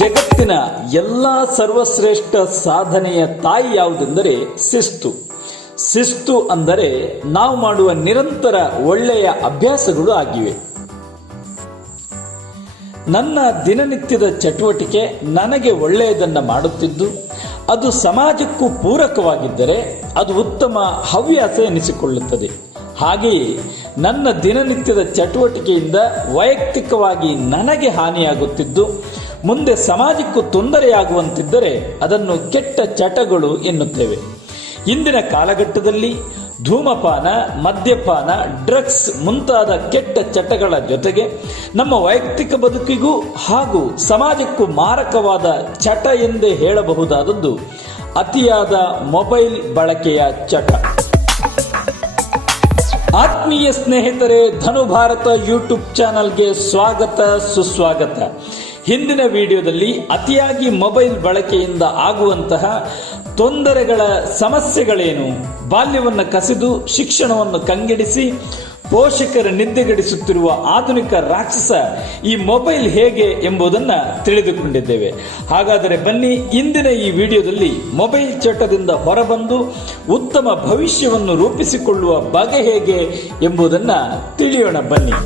ಜಗತ್ತಿನ ಎಲ್ಲ ಸರ್ವಶ್ರೇಷ್ಠ ಸಾಧನೆಯ ತಾಯಿ ಯಾವುದೆಂದರೆ ಶಿಸ್ತು. ಶಿಸ್ತು ಅಂದರೆ ನಾವು ಮಾಡುವ ನಿರಂತರ ಒಳ್ಳೆಯ ಅಭ್ಯಾಸಗಳು ಆಗಿವೆ. ನನ್ನ ದಿನನಿತ್ಯದ ಚಟುವಟಿಕೆ ನನಗೆ ಒಳ್ಳೆಯದನ್ನು ಮಾಡುತ್ತಿದ್ದು ಅದು ಸಮಾಜಕ್ಕೂ ಪೂರಕವಾಗಿದ್ದರೆ ಅದು ಉತ್ತಮ ಹವ್ಯಾಸ ಎನಿಸಿಕೊಳ್ಳುತ್ತದೆ. ಹಾಗೆಯೇ ನನ್ನ ದಿನನಿತ್ಯದ ಚಟುವಟಿಕೆಯಿಂದ ವೈಯಕ್ತಿಕವಾಗಿ ನನಗೆ ಹಾನಿಯಾಗುತ್ತಿದ್ದು ಮುಂದೆ ಸಮಾಜಕ್ಕೂ ತೊಂದರೆಯಾಗುವಂತಿದ್ದರೆ ಅದನ್ನು ಕೆಟ್ಟ ಚಟಗಳು ಎನ್ನುತ್ತೇವೆ. ಇಂದಿನ ಕಾಲಘಟ್ಟದಲ್ಲಿ ಧೂಮಪಾನ, ಮದ್ಯಪಾನ, ಡ್ರಗ್ಸ್ ಮುಂತಾದ ಕೆಟ್ಟ ಚಟಗಳ ಜೊತೆಗೆ ನಮ್ಮ ವೈಯಕ್ತಿಕ ಬದುಕಿಗೂ ಹಾಗೂ ಸಮಾಜಕ್ಕೂ ಮಾರಕವಾದ ಚಟ ಎಂದೇ ಹೇಳಬಹುದಾದದ್ದು ಅತಿಯಾದ ಮೊಬೈಲ್ ಬಳಕೆಯ ಚಟ. ಆತ್ಮೀಯ ಸ್ನೇಹಿತರೆ, ಧನು ಭಾರತ ಯೂಟ್ಯೂಬ್ ಚಾನಲ್ಗೆ ಸ್ವಾಗತ ಸುಸ್ವಾಗತ. ಹಿಂದಿನ ವಿಡಿಯೋದಲ್ಲಿ ಅತಿಯಾಗಿ ಮೊಬೈಲ್ ಬಳಕೆಯಿಂದ ಆಗುವಂತಹ ತೊಂದರೆಗಳ ಸಮಸ್ಯೆಗಳೇನು, ಬಾಲ್ಯವನ್ನು ಕಸಿದು ಶಿಕ್ಷಣವನ್ನು ಕಂಗೆಡಿಸಿ ಪೋಷಕರ ನಿದ್ದೆಗೆಡಿಸುತ್ತಿರುವ ಆಧುನಿಕ ರಾಕ್ಷಸ ಈ ಮೊಬೈಲ್ ಹೇಗೆ ಎಂಬುದನ್ನು ತಿಳಿದುಕೊಂಡಿದ್ದೇವೆ. ಹಾಗಾದರೆ ಬನ್ನಿ, ಇಂದಿನ ಈ ವಿಡಿಯೋದಲ್ಲಿ ಮೊಬೈಲ್ ಚಟದಿಂದ ಹೊರಬಂದು ಉತ್ತಮ ಭವಿಷ್ಯವನ್ನು ರೂಪಿಸಿಕೊಳ್ಳುವ ಬಗೆ ಹೇಗೆ ಎಂಬುದನ್ನು ತಿಳಿಯೋಣ ಬನ್ನಿ.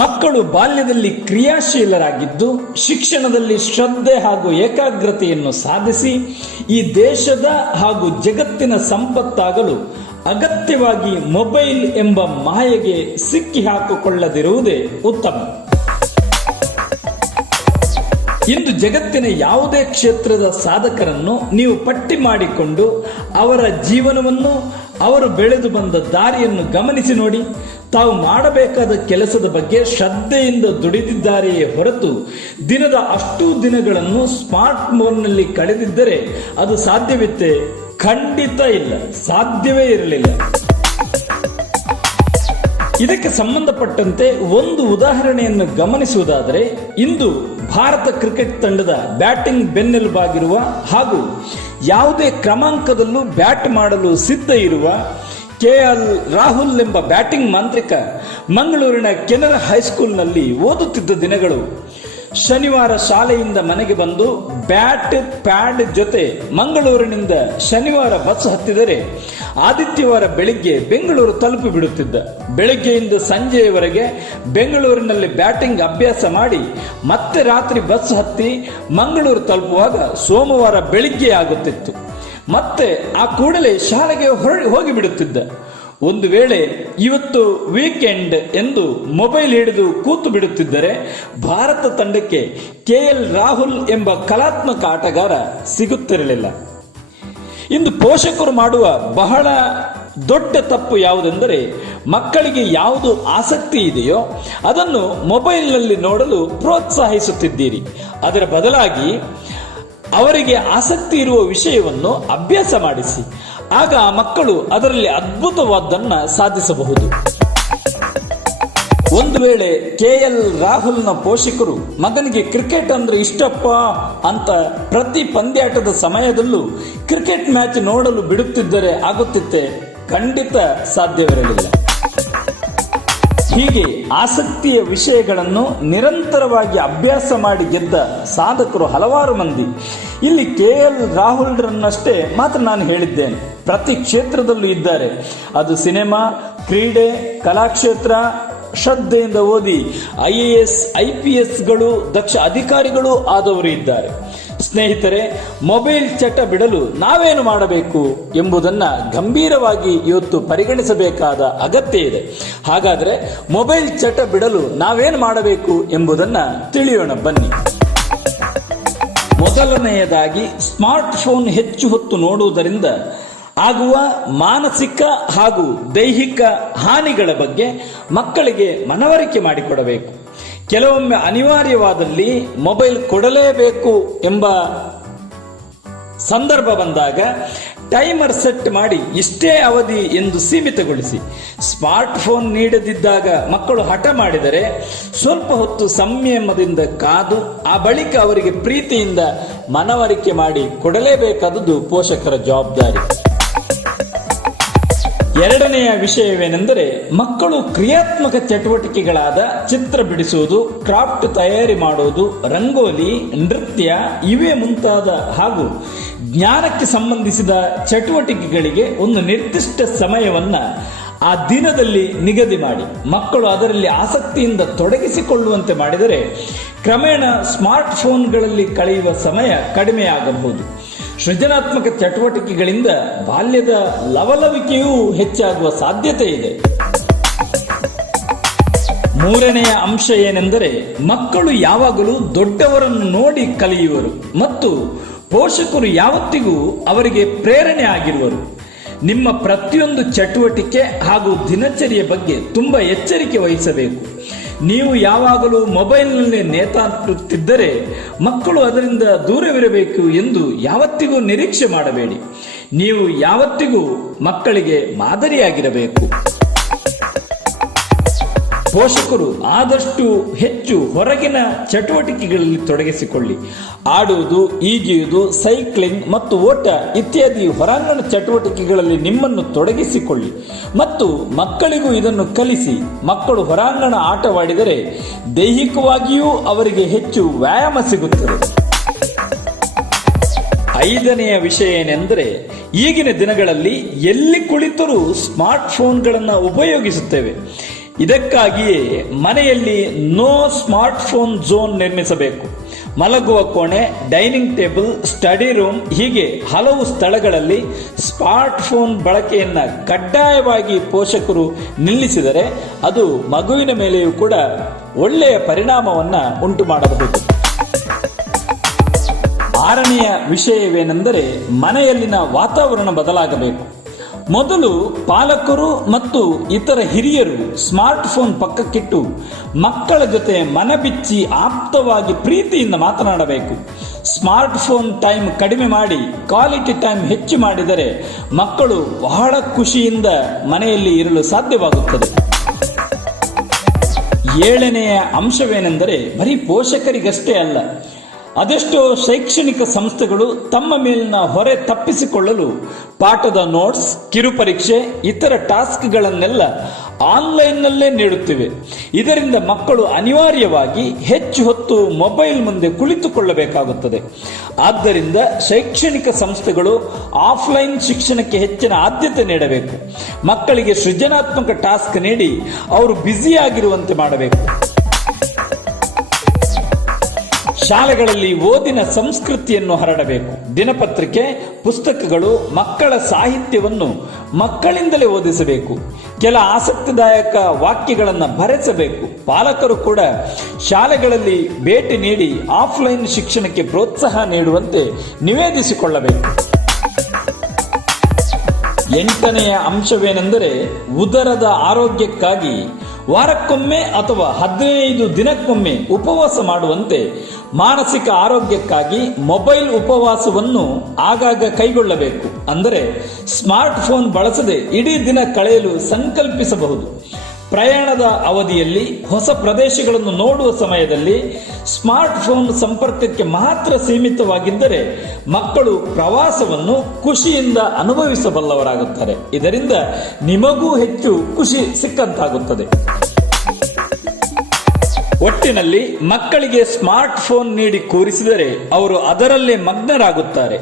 ಮಕ್ಕಳು ಬಾಲ್ಯದಲ್ಲಿ ಕ್ರಿಯಾಶೀಲರಾಗಿದ್ದು ಶಿಕ್ಷಣದಲ್ಲಿ ಶ್ರದ್ಧೆ ಹಾಗೂ ಏಕಾಗ್ರತೆಯನ್ನು ಸಾಧಿಸಿ ಈ ದೇಶದ ಹಾಗೂ ಜಗತ್ತಿನ ಸಂಪತ್ತಾಗಲು ಅಗತ್ಯವಾಗಿ ಮೊಬೈಲ್ ಎಂಬ ಮಾಯೆಗೆ ಸಿಕ್ಕಿ ಹಾಕಿಕೊಳ್ಳದಿರುವುದೇ ಉತ್ತಮ. ಇಂದು ಜಗತ್ತಿನ ಯಾವುದೇ ಕ್ಷೇತ್ರದ ಸಾಧಕರನ್ನು ನೀವು ಪಟ್ಟಿ ಮಾಡಿಕೊಂಡು ಅವರ ಜೀವನವನ್ನು, ಅವರು ಬೆಳೆದು ಬಂದ ದಾರಿಯನ್ನು ಗಮನಿಸಿ ನೋಡಿ. ತಾವು ಮಾಡಬೇಕಾದ ಕೆಲಸದ ಬಗ್ಗೆ ಶ್ರದ್ಧೆಯಿಂದ ದುಡಿದಿದ್ದಾರೆಯೇ ಹೊರತು ದಿನದ ಅಷ್ಟೂ ದಿನಗಳನ್ನು ಸ್ಮಾರ್ಟ್ ಫೋನ್ನಲ್ಲಿ ಕಳೆದಿದ್ದರೆ ಅದು ಸಾಧ್ಯವಿತ್ತೆ? ಖಂಡಿತ ಇಲ್ಲ, ಸಾಧ್ಯವೇ ಇರಲಿಲ್ಲ. ಇದಕ್ಕೆ ಸಂಬಂಧಪಟ್ಟಂತೆ ಒಂದು ಉದಾಹರಣೆಯನ್ನು ಗಮನಿಸುವುದಾದರೆ, ಇಂದು ಭಾರತ ಕ್ರಿಕೆಟ್ ತಂಡದ ಬ್ಯಾಟಿಂಗ್ ಬೆನ್ನೆಲುಬಾಗಿರುವ ಹಾಗೂ ಯಾವುದೇ ಕ್ರಮಾಂಕದಲ್ಲೂ ಬ್ಯಾಟ್ ಮಾಡಲು ಸಿದ್ಧ ಇರುವ ಕೆಎಲ್ ರಾಹುಲ್ ಎಂಬ ಬ್ಯಾಟಿಂಗ್ ಮಾಂತ್ರಿಕ ಮಂಗಳೂರಿನ ಕೆನರಾ ಹೈಸ್ಕೂಲ್ನಲ್ಲಿ ಓದುತ್ತಿದ್ದ ದಿನಗಳು. ಶನಿವಾರ ಶಾಲೆಯಿಂದ ಮನೆಗೆ ಬಂದು ಬ್ಯಾಟ್ ಪ್ಯಾಡ್ ಜೊತೆ ಮಂಗಳೂರಿನಿಂದ ಶನಿವಾರ ಬಸ್ ಹತ್ತಿದರೆ ಆದಿತ್ಯವಾರ ಬೆಳಿಗ್ಗೆ ಬೆಂಗಳೂರು ತಲುಪಿ ಬಿಡುತ್ತಿದ್ದ. ಬೆಳಗ್ಗೆಯಿಂದ ಸಂಜೆಯವರೆಗೆ ಬೆಂಗಳೂರಿನಲ್ಲಿ ಬ್ಯಾಟಿಂಗ್ ಅಭ್ಯಾಸ ಮಾಡಿ ಮತ್ತೆ ರಾತ್ರಿ ಬಸ್ ಹತ್ತಿ ಮಂಗಳೂರು ತಲುಪುವಾಗ ಸೋಮವಾರ ಬೆಳಿಗ್ಗೆ ಆಗುತ್ತಿತ್ತು. ಮತ್ತೆ ಆ ಕೂಡಲೇ ಶಾಲೆಗೆ ಹೋಗಿ ಬಿಡುತ್ತಿದ್ದ. ಒಂದು ವೇಳೆ ಇವತ್ತು ವೀಕೆಂಡ್ ಎಂದು ಮೊಬೈಲ್ ಹಿಡಿದು ಕೂತು ಬಿಡುತ್ತಿದ್ದರೆ ಭಾರತ ತಂಡಕ್ಕೆ ಕೆಎಲ್ ರಾಹುಲ್ ಎಂಬ ಕಲಾತ್ಮಕ ಆಟಗಾರ ಸಿಗುತ್ತಿರಲಿಲ್ಲ. ಇಂದು ಪೋಷಕರು ಮಾಡುವ ಬಹಳ ದೊಡ್ಡ ತಪ್ಪು ಯಾವುದೆಂದರೆ, ಮಕ್ಕಳಿಗೆ ಯಾವುದು ಆಸಕ್ತಿ ಇದೆಯೋ ಅದನ್ನು ಮೊಬೈಲ್ನಲ್ಲಿ ನೋಡಲು ಪ್ರೋತ್ಸಾಹಿಸುತ್ತಿದ್ದೀರಿ. ಅದರ ಬದಲಾಗಿ ಅವರಿಗೆ ಆಸಕ್ತಿ ಇರುವ ವಿಷಯವನ್ನು ಅಭ್ಯಾಸ ಮಾಡಿಸಿ. ಆಗ ಆ ಮಕ್ಕಳು ಅದರಲ್ಲಿ ಅದ್ಭುತವಾದ್ದನ್ನು ಸಾಧಿಸಬಹುದು. ಒಂದು ವೇಳೆ ಕೆಎಲ್ ರಾಹುಲ್ನ ಪೋಷಕರು ಮಗನಿಗೆ ಕ್ರಿಕೆಟ್ ಅಂದ್ರೆ ಇಷ್ಟಪ್ಪ ಅಂತ ಪ್ರತಿ ಪಂದ್ಯಾಟದ ಸಮಯದಲ್ಲೂ ಕ್ರಿಕೆಟ್ ಮ್ಯಾಚ್ ನೋಡಲು ಬಿಡುತ್ತಿದ್ದರೆ ಆಗುತ್ತಿತ್ತೆ? ಖಂಡಿತ ಸಾಧ್ಯವಿರಲಿಲ್ಲ. ಹೀಗೆ ಆಸಕ್ತಿಯ ವಿಷಯಗಳನ್ನು ನಿರಂತರವಾಗಿ ಅಭ್ಯಾಸ ಮಾಡಿ ಗೆದ್ದ ಸಾಧಕರು ಹಲವಾರು ಮಂದಿ. ಇಲ್ಲಿ ಕೆಎಲ್ ರಾಹುಲ್ರನ್ನಷ್ಟೇ ಮಾತ್ರ ನಾನು ಹೇಳಿದ್ದೇನೆ, ಪ್ರತಿ ಕ್ಷೇತ್ರದಲ್ಲೂ ಇದ್ದಾರೆ. ಅದು ಸಿನಿಮಾ, ಕ್ರೀಡೆ, ಕಲಾಕ್ಷೇತ್ರ. ಶ್ರದ್ಧೆಯಿಂದ ಓದಿ IAS IPSಗಳು, ದಕ್ಷ ಅಧಿಕಾರಿಗಳು ಆದವರು ಇದ್ದಾರೆ. ಸ್ನೇಹಿತರೆ, ಮೊಬೈಲ್ ಚಟ ಬಿಡಲು ನಾವೇನು ಮಾಡಬೇಕು ಎಂಬುದನ್ನು ಗಂಭೀರವಾಗಿ ಇವತ್ತು ಪರಿಗಣಿಸಬೇಕಾದ ಅಗತ್ಯ ಇದೆ. ಹಾಗಾದರೆ ಮೊಬೈಲ್ ಚಟ ಬಿಡಲು ನಾವೇನು ಮಾಡಬೇಕು ಎಂಬುದನ್ನು ತಿಳಿಯೋಣ ಬನ್ನಿ. ಮೊದಲನೆಯದಾಗಿ, ಸ್ಮಾರ್ಟ್ ಫೋನ್ ಹೆಚ್ಚು ಹೊತ್ತು ನೋಡುವುದರಿಂದ ಆಗುವ ಮಾನಸಿಕ ಹಾಗೂ ದೈಹಿಕ ಹಾನಿಗಳ ಬಗ್ಗೆ ಮಕ್ಕಳಿಗೆ ಮನವರಿಕೆ ಮಾಡಿಕೊಡಬೇಕು. ಕೆಲವೊಮ್ಮೆ ಅನಿವಾರ್ಯವಾದಲ್ಲಿ ಮೊಬೈಲ್ ಕೊಡಲೇಬೇಕು ಎಂಬ ಸಂದರ್ಭ ಬಂದಾಗ ಟೈಮರ್ ಸೆಟ್ ಮಾಡಿ ಇಷ್ಟೇ ಅವಧಿ ಎಂದು ಸೀಮಿತಗೊಳಿಸಿ. ಸ್ಮಾರ್ಟ್ ಫೋನ್ ನೀಡದಿದ್ದಾಗ ಮಕ್ಕಳು ಹಠ ಮಾಡಿದರೆ ಸ್ವಲ್ಪ ಹೊತ್ತು ಸಂಯಮದಿಂದ ಕಾದು ಆ ಬಳಿಕ ಅವರಿಗೆ ಪ್ರೀತಿಯಿಂದ ಮನವರಿಕೆ ಮಾಡಿ ಕೊಡಲೇಬೇಕಾದುದು ಪೋಷಕರ ಜವಾಬ್ದಾರಿ. ಎರಡನೆಯ ವಿಷಯವೇನೆಂದರೆ ಮಕ್ಕಳು ಕ್ರಿಯಾತ್ಮಕ ಚಟುವಟಿಕೆಗಳಾದ ಚಿತ್ರ ಬಿಡಿಸುವುದು, ಕ್ರಾಫ್ಟ್ ತಯಾರಿ ಮಾಡುವುದು, ರಂಗೋಲಿ, ನೃತ್ಯ ಇವೇ ಮುಂತಾದ ಹಾಗೂ ಜ್ಞಾನಕ್ಕೆ ಸಂಬಂಧಿಸಿದ ಚಟುವಟಿಕೆಗಳಿಗೆ ಒಂದು ನಿರ್ದಿಷ್ಟ ಸಮಯವನ್ನ ಆ ದಿನದಲ್ಲಿ ನಿಗದಿ ಮಾಡಿ ಮಕ್ಕಳು ಅದರಲ್ಲಿ ಆಸಕ್ತಿಯಿಂದ ತೊಡಗಿಸಿಕೊಳ್ಳುವಂತೆ ಮಾಡಿದರೆ ಕ್ರಮೇಣ ಸ್ಮಾರ್ಟ್ ಫೋನ್ಗಳಲ್ಲಿ ಕಳೆಯುವ ಸಮಯ ಕಡಿಮೆಯಾಗಬಹುದು. ಸೃಜನಾತ್ಮಕ ಚಟುವಟಿಕೆಗಳಿಂದ ಬಾಲ್ಯದ ಲವಲವಿಕೆಯೂ ಹೆಚ್ಚಾಗುವ ಸಾಧ್ಯತೆ ಇದೆ. ಮೂರನೆಯ ಅಂಶ ಏನೆಂದರೆ ಮಕ್ಕಳು ಯಾವಾಗಲೂ ದೊಡ್ಡವರನ್ನು ನೋಡಿ ಕಲಿಯುವರು ಮತ್ತು ಪೋಷಕರು ಯಾವತ್ತಿಗೂ ಅವರಿಗೆ ಪ್ರೇರಣೆ ಆಗಿರುವರು. ನಿಮ್ಮ ಪ್ರತಿಯೊಂದು ಚಟುವಟಿಕೆ ಹಾಗೂ ದಿನಚರಿಯ ಬಗ್ಗೆ ತುಂಬಾ ಎಚ್ಚರಿಕೆ ವಹಿಸಬೇಕು. ನೀವು ಯಾವಾಗಲೂ ಮೊಬೈಲ್ನಲ್ಲಿ ನೇತಾಡುತ್ತಿದ್ದರೆ ಮಕ್ಕಳು ಅದರಿಂದ ದೂರವಿರಬೇಕು ಎಂದು ಯಾವತ್ತಿಗೂ ನಿರೀಕ್ಷೆ ಮಾಡಬೇಡಿ. ನೀವು ಯಾವತ್ತಿಗೂ ಮಕ್ಕಳಿಗೆ ಮಾದರಿಯಾಗಿರಬೇಕು. ಪೋಷಕರು ಆದಷ್ಟು ಹೆಚ್ಚು ಹೊರಗಿನ ಚಟುವಟಿಕೆಗಳಲ್ಲಿ ತೊಡಗಿಸಿಕೊಳ್ಳಿ. ಆಡುವುದು, ಈಜುವುದು, ಸೈಕ್ಲಿಂಗ್ ಮತ್ತು ಓಟ ಇತ್ಯಾದಿ ಹೊರಾಂಗಣ ಚಟುವಟಿಕೆಗಳಲ್ಲಿ ನಿಮ್ಮನ್ನು ತೊಡಗಿಸಿಕೊಳ್ಳಿ ಮತ್ತು ಮಕ್ಕಳಿಗೂ ಇದನ್ನು ಕಲಿಸಿ. ಮಕ್ಕಳು ಹೊರಾಂಗಣ ಆಟವಾಡಿದರೆ ದೈಹಿಕವಾಗಿಯೂ ಅವರಿಗೆ ಹೆಚ್ಚು ವ್ಯಾಯಾಮ ಸಿಗುತ್ತದೆ. ಐದನೆಯ ವಿಷಯ ಏನೆಂದರೆ ಈಗಿನ ದಿನಗಳಲ್ಲಿ ಎಲ್ಲಿ ಕುಳಿತರೂ ಸ್ಮಾರ್ಟ್ ಫೋನ್ಗಳನ್ನು ಉಪಯೋಗಿಸುತ್ತೇವೆ. ಇದಕ್ಕಾಗಿಯೇ ಮನೆಯಲ್ಲಿ ನೋ ಸ್ಮಾರ್ಟ್ ಫೋನ್ ಝೋನ್ ನಿರ್ಮಿಸಬೇಕು. ಮಲಗುವ ಕೋಣೆ, ಡೈನಿಂಗ್ ಟೇಬಲ್, ಸ್ಟಡಿ ರೂಮ್ ಹೀಗೆ ಹಲವು ಸ್ಥಳಗಳಲ್ಲಿ ಸ್ಮಾರ್ಟ್ ಫೋನ್ ಬಳಕೆಯನ್ನ ಕಡ್ಡಾಯವಾಗಿ ಪೋಷಕರು ನಿಲ್ಲಿಸಿದರೆ ಅದು ಮಗುವಿನ ಮೇಲೆಯೂ ಕೂಡ ಒಳ್ಳೆಯ ಪರಿಣಾಮವನ್ನ ಉಂಟು ಮಾಡಬಹುದು. ಆರನೆಯ ವಿಷಯವೇನೆಂದರೆ ಮನೆಯಲ್ಲಿನ ವಾತಾವರಣ ಬದಲಾಗಬೇಕು. ಮೊದಲು ಪಾಲಕರು ಮತ್ತು ಇತರ ಹಿರಿಯರು ಸ್ಮಾರ್ಟ್ ಫೋನ್ ಪಕ್ಕಕ್ಕಿಟ್ಟು ಮಕ್ಕಳ ಜೊತೆ ಮನಬಿಚ್ಚಿ ಆಪ್ತವಾಗಿ ಪ್ರೀತಿಯಿಂದ ಮಾತನಾಡಬೇಕು. ಸ್ಮಾರ್ಟ್ ಫೋನ್ ಟೈಮ್ ಕಡಿಮೆ ಮಾಡಿ ಕ್ವಾಲಿಟಿ ಟೈಮ್ ಹೆಚ್ಚು ಮಾಡಿದರೆ ಮಕ್ಕಳು ಬಹಳ ಖುಷಿಯಿಂದ ಮನೆಯಲ್ಲಿ ಇರಲು ಸಾಧ್ಯವಾಗುತ್ತದೆ. ಏಳನೆಯ ಅಂಶವೇನೆಂದರೆ ಬರೀ ಪೋಷಕರಿಗಷ್ಟೇ ಅಲ್ಲ, ಅದೆಷ್ಟೋ ಶೈಕ್ಷಣಿಕ ಸಂಸ್ಥೆಗಳು ತಮ್ಮ ಮೇಲಿನ ಹೊರೆ ತಪ್ಪಿಸಿಕೊಳ್ಳಲು ಪಾಠದ ನೋಟ್ಸ್, ಕಿರುಪರೀಕ್ಷೆ, ಇತರ ಟಾಸ್ಕ್ಗಳನ್ನೆಲ್ಲ ಆನ್ಲೈನ್ನಲ್ಲೇ ನೀಡುತ್ತಿವೆ. ಇದರಿಂದ ಮಕ್ಕಳು ಅನಿವಾರ್ಯವಾಗಿ ಹೆಚ್ಚು ಹೊತ್ತು ಮೊಬೈಲ್ ಮುಂದೆ ಕುಳಿತುಕೊಳ್ಳಬೇಕಾಗುತ್ತದೆ. ಆದ್ದರಿಂದ ಶೈಕ್ಷಣಿಕ ಸಂಸ್ಥೆಗಳು ಆಫ್ಲೈನ್ ಶಿಕ್ಷಣಕ್ಕೆ ಹೆಚ್ಚಿನ ಆದ್ಯತೆ ನೀಡಬೇಕು. ಮಕ್ಕಳಿಗೆ ಸೃಜನಾತ್ಮಕ ಟಾಸ್ಕ್ ನೀಡಿ ಅವರು ಬ್ಯುಸಿಯಾಗಿರುವಂತೆ ಮಾಡಬೇಕು. ಶಾಲೆಗಳಲ್ಲಿ ಓದಿನ ಸಂಸ್ಕೃತಿಯನ್ನು ಹರಡಬೇಕು. ದಿನಪತ್ರಿಕೆ, ಪುಸ್ತಕಗಳು, ಮಕ್ಕಳ ಸಾಹಿತ್ಯವನ್ನು ಮಕ್ಕಳಿಂದಲೇ ಓದಿಸಬೇಕು. ಕೆಲ ಆಸಕ್ತಿದಾಯಕ ವಾಕ್ಯಗಳನ್ನು ಬರೆಸಬೇಕು. ಪಾಲಕರು ಕೂಡ ಶಾಲೆಗಳಲ್ಲಿ ಭೇಟಿ ನೀಡಿ ಆಫ್ಲೈನ್ ಶಿಕ್ಷಣಕ್ಕೆ ಪ್ರೋತ್ಸಾಹ ನೀಡುವಂತೆ ನಿವೇದಿಸಿಕೊಳ್ಳಬೇಕು. ಎಂಟನೆಯ ಅಂಶವೇನೆಂದರೆ ಉದರದ ಆರೋಗ್ಯಕ್ಕಾಗಿ ವಾರಕ್ಕೊಮ್ಮೆ ಅಥವಾ 15 ದಿನಕ್ಕೊಮ್ಮೆ ಉಪವಾಸ ಮಾಡುವಂತೆ ಮಾನಸಿಕ ಆರೋಗ್ಯಕ್ಕಾಗಿ ಮೊಬೈಲ್ ಉಪವಾಸವನ್ನು ಆಗಾಗ ಕೈಗೊಳ್ಳಬೇಕು. ಅಂದರೆ ಸ್ಮಾರ್ಟ್ ಫೋನ್ ಬಳಸದೆ ಇಡೀ ದಿನ ಕಳೆಯಲು ಸಂಕಲ್ಪಿಸಬಹುದು. ಪ್ರಯಾಣದ ಅವಧಿಯಲ್ಲಿ, ಹೊಸ ಪ್ರದೇಶಗಳನ್ನು ನೋಡುವ ಸಮಯದಲ್ಲಿ ಸ್ಮಾರ್ಟ್ ಫೋನ್ ಸಂಪರ್ಕಕ್ಕೆ ಮಾತ್ರ ಸೀಮಿತವಾಗಿದ್ದರೆ ಮಕ್ಕಳು ಪ್ರವಾಸವನ್ನು ಖುಷಿಯಿಂದ ಅನುಭವಿಸಬಲ್ಲವರಾಗುತ್ತಾರೆ. ಇದರಿಂದ ನಿಮಗೂ ಹೆಚ್ಚು ಖುಷಿ ಸಿಕ್ಕಂತಾಗುತ್ತದೆ. ಒಟ್ಟಿನಲ್ಲಿ ಮಕ್ಕಳಿಗೆ ಸ್ಮಾರ್ಟ್ ಫೋನ್ ನೀಡಿ ಕೂರಿಸಿದರೆ ಅವರು ಅದರಲ್ಲೇ ಮಗ್ನರಾಗುತ್ತಾರೆ.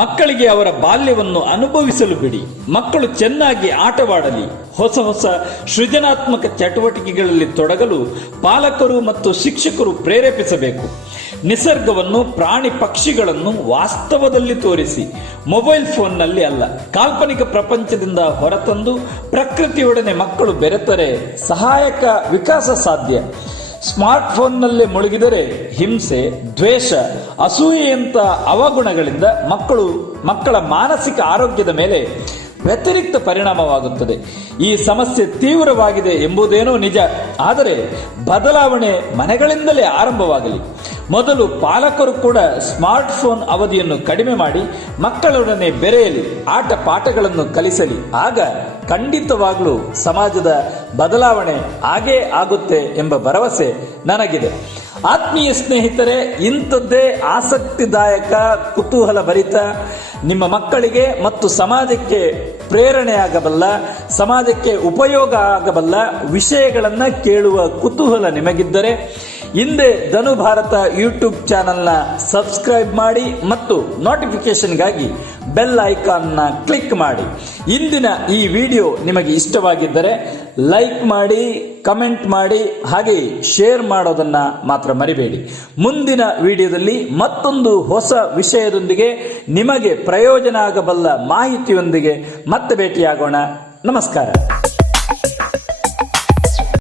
ಮಕ್ಕಳಿಗೆ ಅವರ ಬಾಲ್ಯವನ್ನು ಅನುಭವಿಸಲು ಬಿಡಿ. ಮಕ್ಕಳು ಚೆನ್ನಾಗಿ ಆಟವಾಡಲಿ. ಹೊಸ ಹೊಸ ಸೃಜನಾತ್ಮಕ ಚಟುವಟಿಕೆಗಳಲ್ಲಿ ತೊಡಗಲು ಪಾಲಕರು ಮತ್ತು ಶಿಕ್ಷಕರು ಪ್ರೇರೇಪಿಸಬೇಕು. ನಿಸರ್ಗವನ್ನು, ಪ್ರಾಣಿ ಪಕ್ಷಿಗಳನ್ನು ವಾಸ್ತವದಲ್ಲಿ ತೋರಿಸಿ, ಮೊಬೈಲ್ ಫೋನ್ನಲ್ಲಿ ಅಲ್ಲ. ಕಾಲ್ಪನಿಕ ಪ್ರಪಂಚದಿಂದ ಹೊರತಂದು ಪ್ರಕೃತಿಯೊಡನೆ ಮಕ್ಕಳು ಬೆರೆತರೆ ಸಹಾಯಕ ವಿಕಾಸ ಸಾಧ್ಯ. ಸ್ಮಾರ್ಟ್ ಫೋನ್ನಲ್ಲೇ ಮುಳುಗಿದರೆ ಹಿಂಸೆ, ದ್ವೇಷ, ಅಸೂಯೆಯಂತ ಅವಗುಣಗಳಿಂದ ಮಕ್ಕಳ ಮಾನಸಿಕ ಆರೋಗ್ಯದ ಮೇಲೆ ವ್ಯತಿರಿಕ್ತ ಪರಿಣಾಮವಾಗುತ್ತದೆ. ಈ ಸಮಸ್ಯೆ ತೀವ್ರವಾಗಿದೆ ಎಂಬುದೇನೋ ನಿಜ, ಆದರೆ ಬದಲಾವಣೆ ಮನೆಗಳಿಂದಲೇ ಆರಂಭವಾಗಲಿ. ಮೊದಲು ಪಾಲಕರು ಕೂಡ ಸ್ಮಾರ್ಟ್ ಫೋನ್ ಅವಧಿಯನ್ನು ಕಡಿಮೆ ಮಾಡಿ ಮಕ್ಕಳೊಡನೆ ಬೆರೆಯಲಿ, ಆಟ ಪಾಠಗಳನ್ನು ಕಲಿಸಲಿ. ಆಗ ಖಂಡಿತವಾಗ್ಲೂ ಸಮಾಜದ ಬದಲಾವಣೆ ಆಗೇ ಆಗುತ್ತೆ ಎಂಬ ಭರವಸೆ ನನಗಿದೆ. ಆತ್ಮೀಯ ಸ್ನೇಹಿತರೆ, ಇಂಥದ್ದೇ ಆಸಕ್ತಿದಾಯಕ, ಕುತೂಹಲ ಭರಿತ, ನಿಮ್ಮ ಮಕ್ಕಳಿಗೆ ಮತ್ತು ಸಮಾಜಕ್ಕೆ ಪ್ರೇರಣೆಯಾಗಬಲ್ಲ, ಸಮಾಜಕ್ಕೆ ಉಪಯೋಗ ಆಗಬಲ್ಲ ವಿಷಯಗಳನ್ನು ಕೇಳುವ ಕುತೂಹಲ ನಿಮಗಿದ್ದರೆ ಹಿಂದೆ ಧನು ಭಾರತ ಯೂಟ್ಯೂಬ್ ಚಾನೆಲ್ನ ಸಬ್ಸ್ಕ್ರೈಬ್ ಮಾಡಿ ಮತ್ತು ನೋಟಿಫಿಕೇಶನ್ಗಾಗಿ ಬೆಲ್ ಐಕಾನ್ನ ಕ್ಲಿಕ್ ಮಾಡಿ. ಇಂದಿನ ಈ ವಿಡಿಯೋ ನಿಮಗೆ ಇಷ್ಟವಾಗಿದ್ದರೆ ಲೈಕ್ ಮಾಡಿ, ಕಮೆಂಟ್ ಮಾಡಿ, ಹಾಗೆ ಶೇರ್ ಮಾಡೋದನ್ನ ಮಾತ್ರ ಮರಿಬೇಡಿ. ಮುಂದಿನ ವಿಡಿಯೋದಲ್ಲಿ ಮತ್ತೊಂದು ಹೊಸ ವಿಷಯದೊಂದಿಗೆ, ನಿಮಗೆ ಪ್ರಯೋಜನ ಆಗಬಲ್ಲ ಮಾಹಿತಿಯೊಂದಿಗೆ ಮತ್ತೆ ಭೇಟಿಯಾಗೋಣ. ನಮಸ್ಕಾರ.